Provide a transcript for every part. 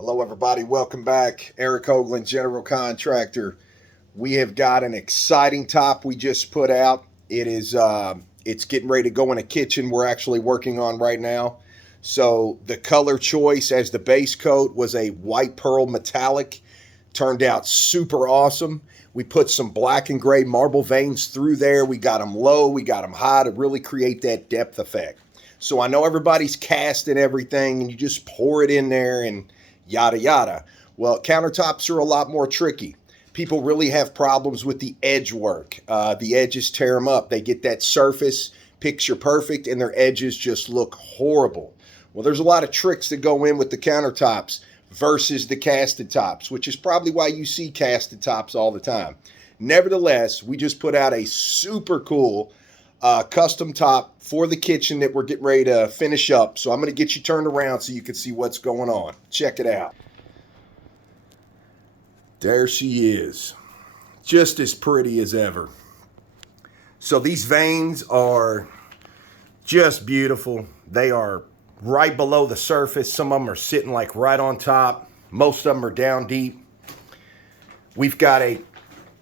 Hello everybody, welcome back. Eric Hoagland, General Contractor. We have got an exciting top we just put out. It's getting ready to go in a kitchen we're actually working on right now. So the color choice as the base coat was a white pearl metallic. Turned out super awesome. We put some black and gray marble veins through there. We got them low, we got them high to really create that depth effect. So I know everybody's cast and everything and you just pour it in there and yada yada. Well, countertops are a lot more tricky. People really have problems with the edge work. The edges tear them up. They get that surface picture perfect and their edges just look horrible. Well, there's a lot of tricks that go in with the countertops versus the casted tops, which is probably why you see casted tops all the time. Nevertheless, we just put out a super cool custom top for the kitchen that we're getting ready to finish up. So I'm going to get you turned around so you can see what's going on. Check it out. There she is. Just as pretty as ever. So these veins are just beautiful. They are right below the surface. Some of them are sitting like right on top. Most of them are down deep. We've got a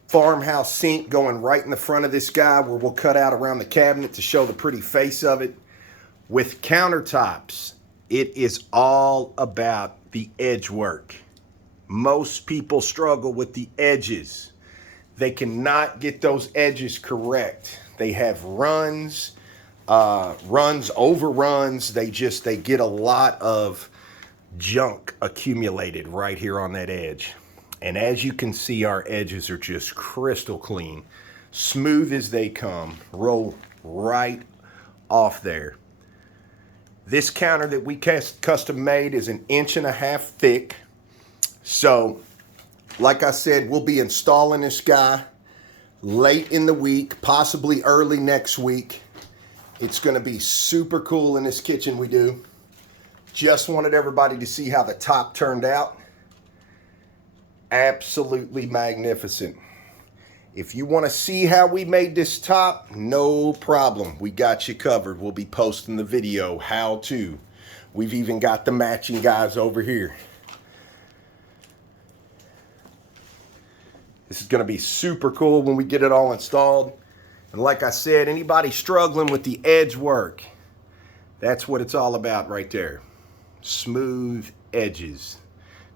farmhouse sink going right in the front of this guy where we'll cut out around the cabinet to show the pretty face of it. With countertops, it is all about the edge work. Most people struggle with the edges. They cannot get those edges correct. They have runs, overruns. They get a lot of junk accumulated right here on that edge. And as you can see, our edges are just crystal clean, smooth as they come, roll right off there. This counter that we custom made is 1.5 inches thick. So, like I said, we'll be installing this guy late in the week, possibly early next week. It's going to be super cool in this kitchen we do. Just wanted everybody to see how the top turned out. Absolutely magnificent. If you want to see how we made this top, no problem. We got you covered. We'll be posting the video, how to. We've even got the matching guys over here. This is going to be super cool when we get it all installed. And like I said, anybody struggling with the edge work, that's what it's all about right there. Smooth edges.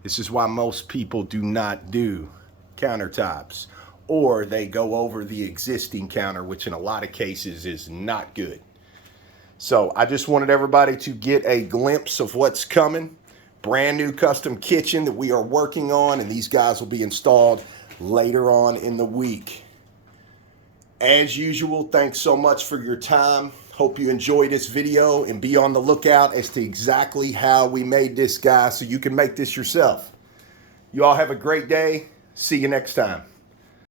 This is why most people do not do countertops, or they go over the existing counter, which in a lot of cases is not good. So I just wanted everybody to get a glimpse of what's coming. Brand new custom kitchen that we are working on, and these guys will be installed later on in the week. As usual, thanks so much for your time. Hope you enjoy this video and be on the lookout as to exactly how we made this guy so you can make this yourself. You all have a great day. See you next time.